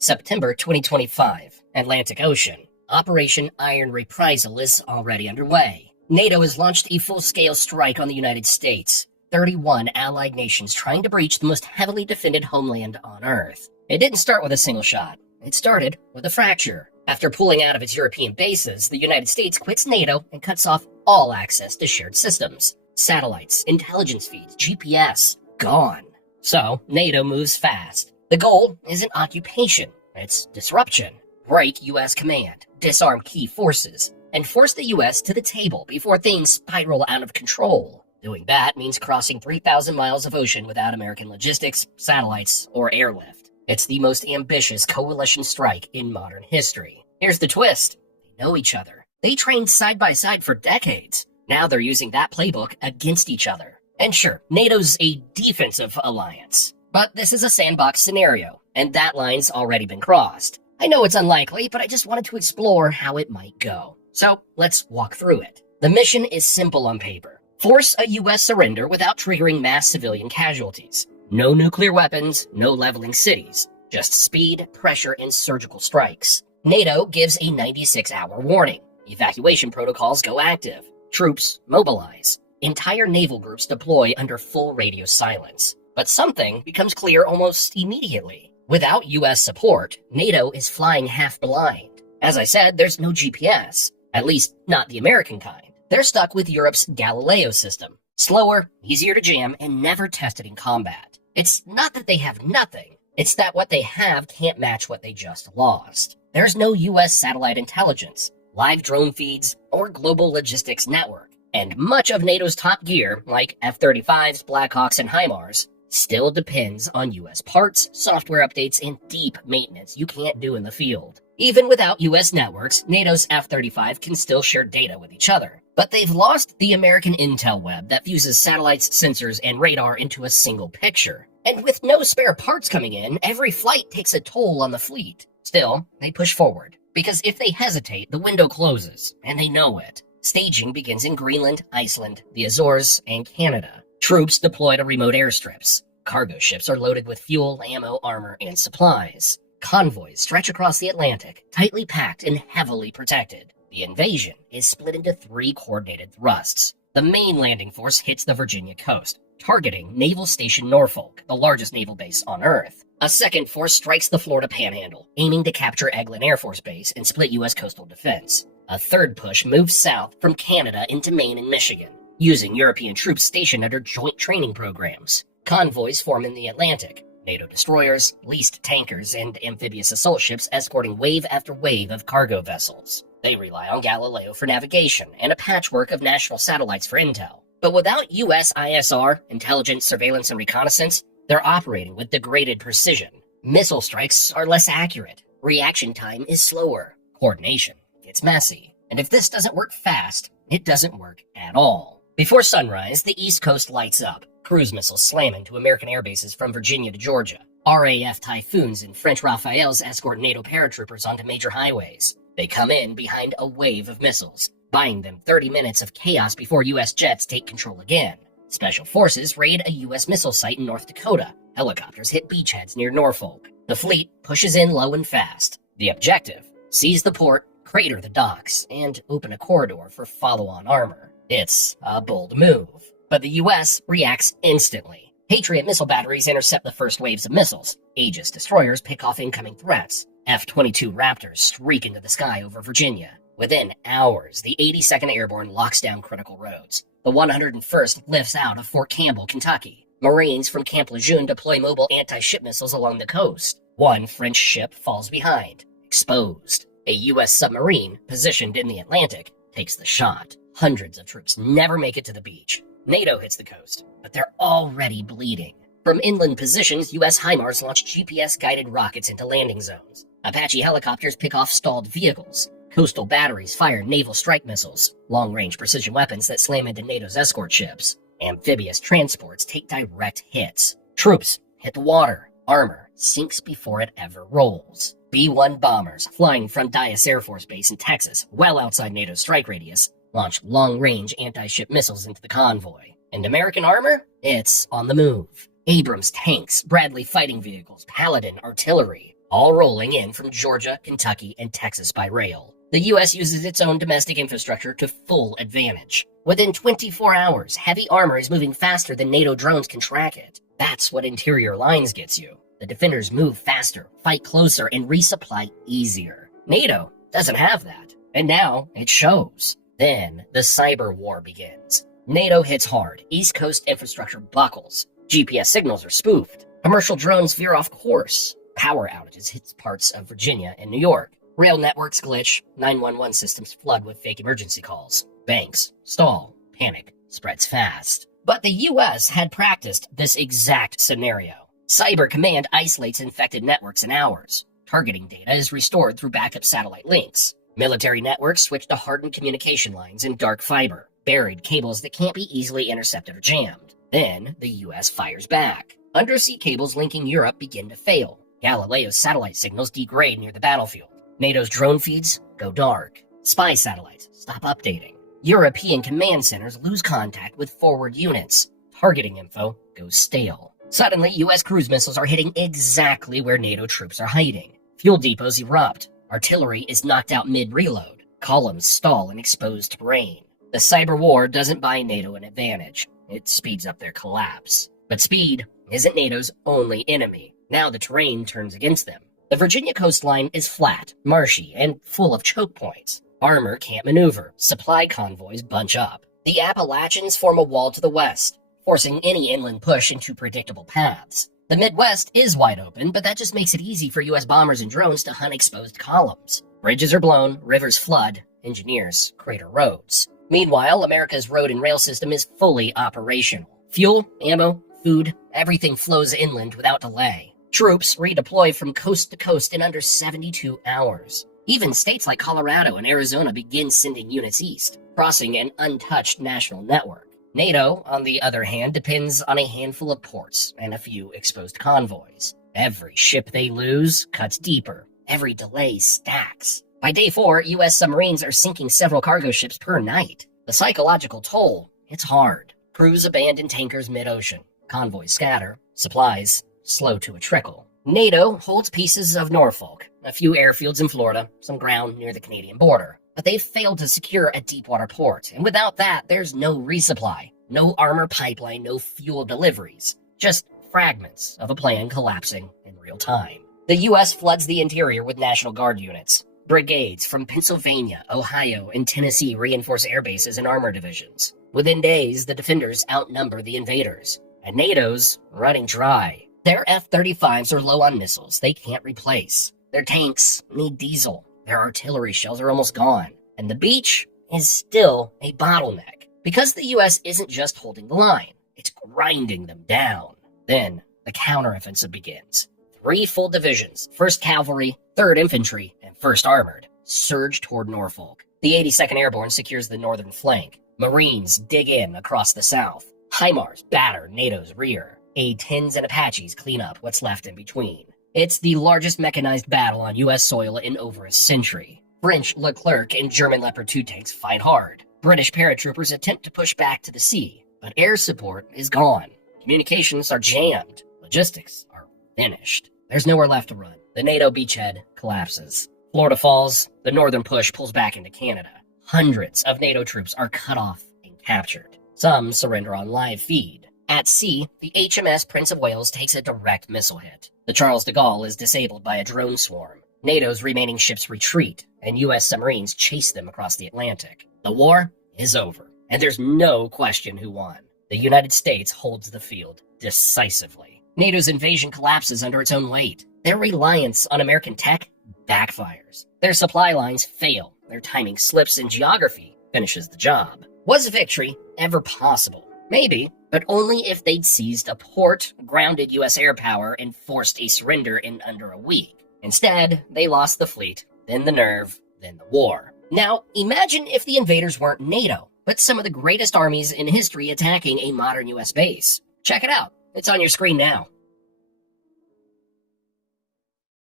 September 2025, Atlantic Ocean. Operation Iron Reprisal is already underway. NATO has launched a full-scale strike on the United States. 31 allied nations trying to breach the most heavily defended homeland on Earth. It didn't start with a single shot. It started with a fracture. After pulling out of its European bases, the United States quits NATO and cuts off all access to shared systems. Satellites, intelligence feeds, GPS, gone. So, NATO moves fast. The goal isn't occupation, it's disruption. Break U.S. command, disarm key forces, and force the U.S. to the table before things spiral out of control. Doing that means crossing 3,000 miles of ocean without American logistics, satellites, or airlift. It's the most ambitious coalition strike in modern history. Here's the twist. They know each other. They trained side by side for decades. Now they're using that playbook against each other. And sure, NATO's a defensive alliance. But this is a sandbox scenario, and that line's already been crossed. I know it's unlikely, but I just wanted to explore how it might go. So let's walk through it. The mission is simple on paper. Force a U.S. surrender without triggering mass civilian casualties. No nuclear weapons, no leveling cities. Just speed, pressure, and surgical strikes. NATO gives a 96-hour warning. Evacuation protocols go active. Troops mobilize. Entire naval groups deploy under full radio silence. But something becomes clear almost immediately. Without U.S. support, NATO is flying half blind. As I said, there's no GPS. At least, not the American kind. They're stuck with Europe's Galileo system. Slower, easier to jam, and never tested in combat. It's not that they have nothing. It's that what they have can't match what they just lost. There's no U.S. satellite intelligence, live drone feeds, or global logistics network. And much of NATO's top gear, like F-35s, Blackhawks, and HIMARS, still depends on U.S. parts, software updates, and deep maintenance you can't do in the field. Even without U.S. networks, NATO's F-35 can still share data with each other. But they've lost the American intel web that fuses satellites, sensors, and radar into a single picture. And with no spare parts coming in, every flight takes a toll on the fleet. Still, they push forward. Because if they hesitate, the window closes, and they know it. Staging begins in Greenland, Iceland, the Azores, and Canada. Troops deploy to remote airstrips. Cargo ships are loaded with fuel, ammo, armor, and supplies. Convoys stretch across the Atlantic, tightly packed and heavily protected. The invasion is split into 3 coordinated thrusts. The main landing force hits the Virginia coast, targeting Naval Station Norfolk, the largest naval base on Earth. A second force strikes the Florida Panhandle, aiming to capture Eglin Air Force Base and split U.S. coastal defense. A third push moves south from Canada into Maine and Michigan, using European troops stationed under joint training programs. Convoys form in the Atlantic. NATO destroyers, leased tankers, and amphibious assault ships escorting wave after wave of cargo vessels. They rely on Galileo for navigation and a patchwork of national satellites for intel. But without U.S. ISR, intelligence, surveillance, and reconnaissance, they're operating with degraded precision. Missile strikes are less accurate. Reaction time is slower. Coordination gets messy. And if this doesn't work fast, it doesn't work at all. Before sunrise, the East Coast lights up. Cruise missiles slam into American air bases from Virginia to Georgia. RAF Typhoons and French Rafales escort NATO paratroopers onto major highways. They come in behind a wave of missiles, buying them 30 minutes of chaos before U.S. jets take control again. Special forces raid a U.S. missile site in North Dakota. Helicopters hit beachheads near Norfolk. The fleet pushes in low and fast. The objective: seize the port, crater the docks, and open a corridor for follow-on armor. It's a bold move. But the U.S. reacts instantly. Patriot missile batteries intercept the first waves of missiles. Aegis destroyers pick off incoming threats. F-22 Raptors streak into the sky over Virginia. Within hours, the 82nd Airborne locks down critical roads. The 101st lifts out of Fort Campbell, Kentucky. Marines from Camp Lejeune deploy mobile anti-ship missiles along the coast. One French ship falls behind, exposed. A U.S. submarine, positioned in the Atlantic, takes the shot. Hundreds of troops never make it to the beach. NATO hits the coast, but they're already bleeding. From inland positions, U.S. HIMARS launch GPS-guided rockets into landing zones. Apache helicopters pick off stalled vehicles. Coastal batteries fire naval strike missiles, long-range precision weapons that slam into NATO's escort ships. Amphibious transports take direct hits. Troops hit the water. Armor sinks before it ever rolls. B-1 bombers, flying from Dyess Air Force Base in Texas, well outside NATO's strike radius, launch long-range anti-ship missiles into the convoy. And American armor? It's on the move. Abrams tanks, Bradley fighting vehicles, Paladin artillery. all rolling in from Georgia, Kentucky, and Texas by rail. The U.S. uses its own domestic infrastructure to full advantage. Within 24 hours, heavy armor is moving faster than NATO drones can track it. That's what interior lines gets you. The defenders move faster, fight closer, and resupply easier. NATO doesn't have that, and now it shows. Then the cyber war begins. NATO hits hard. East Coast infrastructure buckles. GPS signals are spoofed. Commercial drones veer off course. Power outages hit parts of Virginia and New York. Rail networks glitch. 911 systems flood with fake emergency calls. Banks stall. Panic spreads fast. But the U.S. had practiced this exact scenario. Cyber Command isolates infected networks in hours. Targeting data is restored through backup satellite links. Military networks switch to hardened communication lines and dark fiber, buried cables that can't be easily intercepted or jammed. Then the U.S. fires back. Undersea cables linking Europe begin to fail. Galileo's satellite signals degrade near the battlefield. NATO's drone feeds go dark. Spy satellites stop updating. European command centers lose contact with forward units. Targeting info goes stale. Suddenly, U.S. cruise missiles are hitting exactly where NATO troops are hiding. Fuel depots erupt. Artillery is knocked out mid-reload. Columns stall in exposed terrain. The cyber war doesn't buy NATO an advantage. It speeds up their collapse. But speed isn't NATO's only enemy. Now the terrain turns against them. The Virginia coastline is flat, marshy, and full of choke points. Armor can't maneuver. Supply convoys bunch up. The Appalachians form a wall to the west, forcing any inland push into predictable paths. The Midwest is wide open, but that just makes it easy for U.S. bombers and drones to hunt exposed columns. Bridges are blown, rivers flood, engineers crater roads. Meanwhile, America's road and rail system is fully operational. Fuel, ammo, food, everything flows inland without delay. Troops redeploy from coast to coast in under 72 hours. Even states like Colorado and Arizona begin sending units east, crossing an untouched national network. NATO, on the other hand, depends on a handful of ports and a few exposed convoys. Every ship they lose cuts deeper. Every delay stacks. By day 4, U.S. submarines are sinking several cargo ships per night. The psychological toll, it's hard. Crews abandon tankers mid-ocean. Convoys scatter. Supplies slow to a trickle. NATO holds pieces of Norfolk, a few airfields in Florida, some ground near the Canadian border. But they've failed to secure a deepwater port, and without that, there's no resupply, no armor pipeline, no fuel deliveries. Just fragments of a plan collapsing in real time. The U.S. floods the interior with National Guard units. Brigades from Pennsylvania, Ohio, and Tennessee reinforce air bases and armor divisions. Within days, the defenders outnumber the invaders, and NATO's running dry. Their F-35s are low on missiles they can't replace. Their tanks need diesel. Their artillery shells are almost gone. And the beach is still a bottleneck. Because the U.S. isn't just holding the line, it's grinding them down. Then the counteroffensive begins. 3 full divisions, 1st Cavalry, 3rd Infantry, and 1st Armored, surge toward Norfolk. The 82nd Airborne secures the northern flank. Marines dig in across the south. HIMARS batter NATO's rear. A-10s and Apaches clean up what's left in between. It's the largest mechanized battle on U.S. soil in over a century. French Leclerc and German Leopard 2 tanks fight hard. British paratroopers attempt to push back to the sea, but air support is gone. Communications are jammed. Logistics are finished. There's nowhere left to run. The NATO beachhead collapses. Florida falls. The northern push pulls back into Canada. Hundreds of NATO troops are cut off and captured. Some surrender on live feed. At sea, the HMS Prince of Wales takes a direct missile hit. The Charles de Gaulle is disabled by a drone swarm. NATO's remaining ships retreat, and U.S. submarines chase them across the Atlantic. The war is over, and there's no question who won. The United States holds the field decisively. NATO's invasion collapses under its own weight. Their reliance on American tech backfires. Their supply lines fail. Their timing slips, and geography finishes the job. Was victory ever possible? Maybe, but only if they'd seized a port, grounded U.S. air power, and forced a surrender in under a week. Instead, they lost the fleet, then the nerve, then the war. Now, imagine if the invaders weren't NATO, but some of the greatest armies in history attacking a modern U.S. base. Check it out. It's on your screen now.